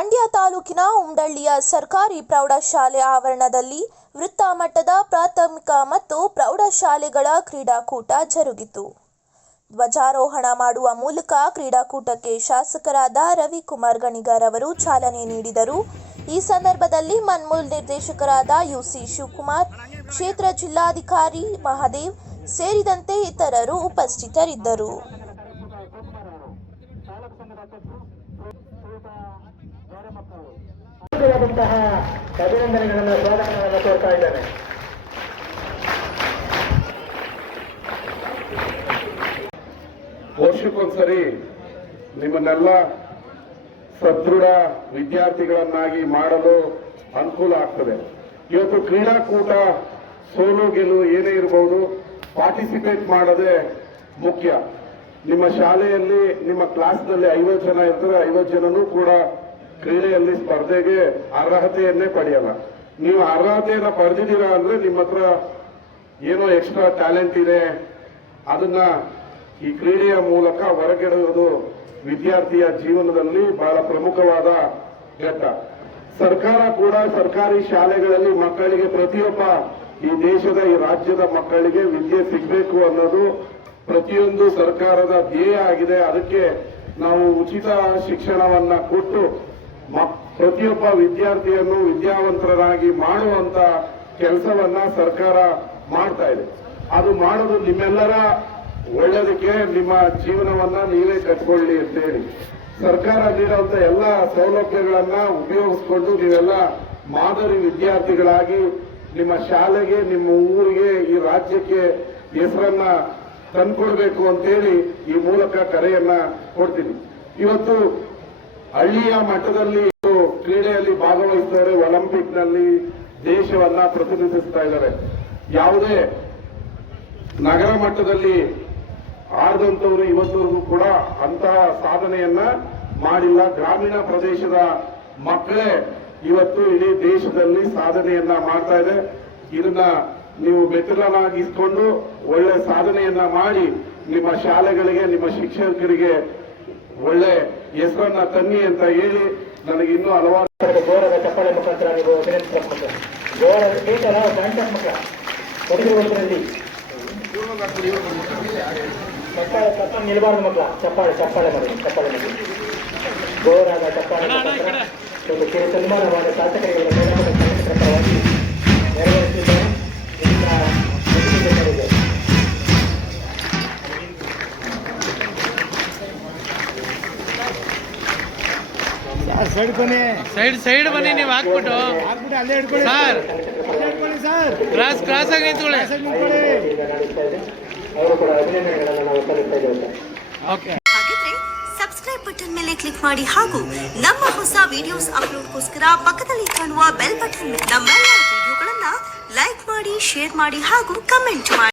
ಮಂಡ್ಯ ತಾಲೂಕಿನ ಉಂಡಳ್ಳಿಯ ಸರ್ಕಾರಿ ಪ್ರೌಢಶಾಲೆ ಆವರಣದಲ್ಲಿ ವೃತ್ತ ಮಟ್ಟದ ಪ್ರಾಥಮಿಕ ಮತ್ತು ಪ್ರೌಢಶಾಲೆಗಳ ಕ್ರೀಡಾಕೂಟ ಜರುಗಿತು. ಧ್ವಜಾರೋಹಣ ಮಾಡುವ ಮೂಲಕ ಕ್ರೀಡಾಕೂಟಕ್ಕೆ ಶಾಸಕರಾದ ರವಿಕುಮಾರ್ ಗಣಿಗಾರ್ ಅವರು ಚಾಲನೆ ನೀಡಿದರು. ಈ ಸಂದರ್ಭದಲ್ಲಿ ಮನ್ಮೂಲ್ ನಿರ್ದೇಶಕರಾದ ಯುಸಿ ಶಿವಕುಮಾರ್, ಕ್ಷೇತ್ರ ಜಿಲ್ಲಾಧಿಕಾರಿ ಮಹಾದೇವ್ ಸೇರಿದಂತೆ ಇತರರು ಉಪಸ್ಥಿತರಿದ್ದರು. ಅಭಿನಂದನೆಗಳನ್ನು ಸ್ವಾಗತಗಳನ್ನು ಕೋರ್ತಾ ಇದ್ದೇನೆ. ವರ್ಷಕ್ಕೊಂದ್ಸರಿ ನಿಮ್ಮನ್ನೆಲ್ಲ ಸದೃಢ ವಿದ್ಯಾರ್ಥಿಗಳನ್ನಾಗಿ ಮಾಡಲು ಅನುಕೂಲ ಆಗ್ತದೆ. ಇವತ್ತು ಕ್ರೀಡಾಕೂಟ, ಸೋಲು, ಗೆಲುವು ಏನೇ ಇರಬಹುದು ಪಾರ್ಟಿಸಿಪೇಟ್ ಮಾಡೋದೇ ಮುಖ್ಯ. ನಿಮ್ಮ ಶಾಲೆಯಲ್ಲಿ, ನಿಮ್ಮ ಕ್ಲಾಸ್ನಲ್ಲಿ ಐವತ್ತು ಜನ ಇರ್ತದೆ ಐವತ್ತು ಜನನೂ ಕೂಡ ಕ್ರೀಡೆಯಲ್ಲಿ ಸ್ಪರ್ಧೆಗೆ ಅರ್ಹತೆಯನ್ನೇ ಪಡೆಯಲ್ಲ. ನೀವು ಅರ್ಹತೆಯನ್ನ ಪಡೆದಿದ್ದೀರಾ ಅಂದ್ರೆ ನಿಮ್ಮ ಹತ್ರ ಏನೋ ಎಕ್ಸ್ಟ್ರಾ ಟ್ಯಾಲೆಂಟ್ ಇದೆ. ಅದನ್ನ ಈ ಕ್ರೀಡೆಯ ಮೂಲಕ ಹೊರಗೆಡುವುದು ವಿದ್ಯಾರ್ಥಿಯ ಜೀವನದಲ್ಲಿ ಬಹಳ ಪ್ರಮುಖವಾದ ಘಟ್ಟ. ಸರ್ಕಾರ ಕೂಡ ಸರ್ಕಾರಿ ಶಾಲೆಗಳಲ್ಲಿ ಮಕ್ಕಳಿಗೆ ಪ್ರತಿಯೊಬ್ಬ ಈ ದೇಶದ, ಈ ರಾಜ್ಯದ ಮಕ್ಕಳಿಗೆ ವಿದ್ಯೆ ಸಿಗಬೇಕು ಅನ್ನೋದು ಪ್ರತಿಯೊಂದು ಸರ್ಕಾರದ ಧ್ಯೇಯ ಆಗಿದೆ. ಅದಕ್ಕೆ ನಾವು ಉಚಿತ ಶಿಕ್ಷಣವನ್ನ ಕೊಟ್ಟು ಪ್ರತಿಯೊಬ್ಬ ವಿದ್ಯಾರ್ಥಿಯನ್ನು ವಿದ್ಯಾವಂತರಾಗಿ ಮಾಡುವಂತ ಕೆಲಸವನ್ನ ಸರ್ಕಾರ ಮಾಡ್ತಾ ಇದೆ. ಅದು ಮಾಡೋದು ನಿಮ್ಮೆಲ್ಲರ ಒಳ್ಳೆಯದಕ್ಕೆ ನಿಮ್ಮ ಜೀವನವನ್ನ ನೀವೇ ಕಟ್ಕೊಳ್ಳಿ ಅಂತ ಹೇಳಿ ಸರ್ಕಾರ ನೀಡುವಂತ ಎಲ್ಲ ಸೌಲಭ್ಯಗಳನ್ನ ಉಪಯೋಗಿಸ್ಕೊಂಡು ನೀವೆಲ್ಲ ಮಾದರಿ ವಿದ್ಯಾರ್ಥಿಗಳಾಗಿ ನಿಮ್ಮ ಶಾಲೆಗೆ, ನಿಮ್ಮ ಊರಿಗೆ, ಈ ರಾಜ್ಯಕ್ಕೆ ಹೆಸರನ್ನ ತಂದ್ಕೊಡ್ಬೇಕು ಅಂತೇಳಿ ಈ ಮೂಲಕ ಕರೆಯನ್ನ ಕೊಡ್ತೀನಿ. ಇವತ್ತು ಹಳ್ಳಿಯ ಮಟ್ಟದಲ್ಲಿ ಕ್ರೀಡೆಯಲ್ಲಿ ಭಾಗವಹಿಸ್ತಾರೆ ಒಲಿಂಪಿಕ್ನಲ್ಲಿ ದೇಶವನ್ನ ಪ್ರತಿನಿಧಿಸ್ತಾ ಇದ್ದಾರೆ. ಯಾವುದೇ ನಗರ ಮಟ್ಟದಲ್ಲಿ ಆಡದಂತವರು ಇವತ್ತವರೆಗೂ ಕೂಡ ಅಂತಹ ಸಾಧನೆಯನ್ನ ಮಾಡಿಲ್ಲ. ಗ್ರಾಮೀಣ ಪ್ರದೇಶದ ಮಕ್ಕಳೇ ಇವತ್ತು ಇಡೀ ದೇಶದಲ್ಲಿ ಸಾಧನೆಯನ್ನ ಮಾಡ್ತಾ ಇದೆ. ಇದನ್ನ ನೀವು ಬೆತ್ತಲನಾಗಿಸ್ಕೊಂಡು ಒಳ್ಳೆ ಸಾಧನೆಯನ್ನ ಮಾಡಿ ನಿಮ್ಮ ಶಾಲೆಗಳಿಗೆ, ನಿಮ್ಮ ಶಿಕ್ಷಕರಿಗೆ ಒಳ್ಳೆ ಹೆಸರನ್ನ ತನ್ನಿ ಅಂತ ಹೇಳಿ ನನಗೆ ಇನ್ನೂ ಹಲವಾರು ಗೌರವ ಚಪ್ಪಾಳೆ ಮುಖಾಂತರ ನೀವು ಅಭಿನಂದಿಸಬೇಕು ಮಕ್ಕಳ ಬ್ಯಾಂಕರ್ ಮಕ್ಕಳ ನಿಲ್ಬಾರ್ದು ಮಕ್ಕಳ. ಚಪ್ಪಾಳೆ ಚಪ್ಪಾಳೆ ಮಾಡಿ ಚಪ್ಪಾಳೆ ಮಾಡಿ ಗೌರವ ಚಪ್ಪಾಳೆ ಮುಖಾಂತರ ಒಂದು ಸನ್ಮಾನವಾದ ಶಾಸಕರಿಗೆ ಮೇಡಮದ ಶಾಸಕರ ನೆರವೇರಿಸಿದ್ದಾರೆ. ಸೈಡ್ ಬನ್ನಿ ಸೈಡ್ ಸೈಡ್ ಬನ್ನಿ ನೀವು ಹಾಕ್ಬಿಟ್ಟು. ಹಾಕ್ಬಿಟ್ಟು ಅಲ್ಲೇ ಹಿಡ್ಕೊಳ್ಳಿ. ಸರ್. ಅಲ್ಲೇ ಸರ್. ಕ್ರಾಸ್ ಕ್ರಾಸ್ ಆಗಿ ನಿಂತ್ಕೊಳ್ಳಿ. ಓಕೆ. ಹಾಗಿದ್ರೆ ಸಬ್ಸ್ಕ್ರೈಬ್ ಬಟನ್ ಮೇಲೆ ಕ್ಲಿಕ್ ಮಾಡಿ ಹಾಗೂ ನಮ್ಮ ಹೊಸ ವಿಡಿಯೋಸ್ ಅಪ್ಲೋಡ್ಗೋಸ್ಕರ ಪಕ್ಕದಲ್ಲಿ ಕಾಣುವ ಬೆಲ್ ಬಟನ್ ನಮ್ಮ ವಿಡಿಯೋಗಳನ್ನ ಲೈಕ್ ಮಾಡಿ ಶೇರ್ ಮಾಡಿ ಹಾಗೂ ಕಮೆಂಟ್ ಮಾಡಿ.